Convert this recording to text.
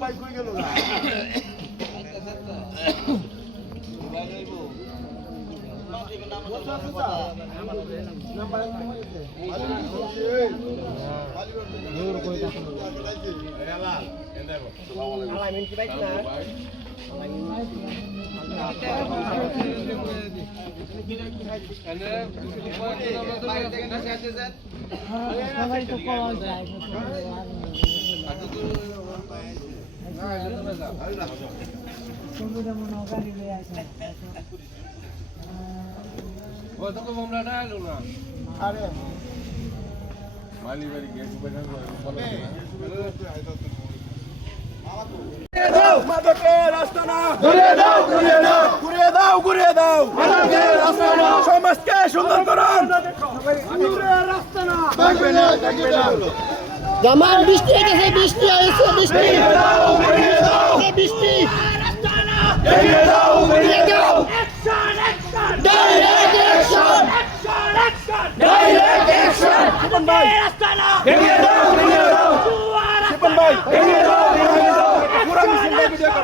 ভাই কই গেল না আরে মালি বাড়ি গেছে মাদকের আস্তানা ঘুরিয়ে দাও ঘুরিয়ে দাও ঘুরিয়ে দাও ঘুরিয়ে দাও মাদকের আস্তানা সমাজকে সুন্দর করুন ঘুরিয়ে আস্তানা থাকবে না থাকবে না জামাল বৃষ্টি এসেছে বৃষ্টি এসেছে বৃষ্টি ঘুরিয়ে দাও বৃষ্টি ঘুরিয়ে দাও ঘুরিয়ে দাও action action direct action action action direct action জীবন ভাই রাস্তানা ঘুরিয়ে দাও শিপন ভাই ঘুরিয়ে দাও পুরো মিছিল ভিডিও করো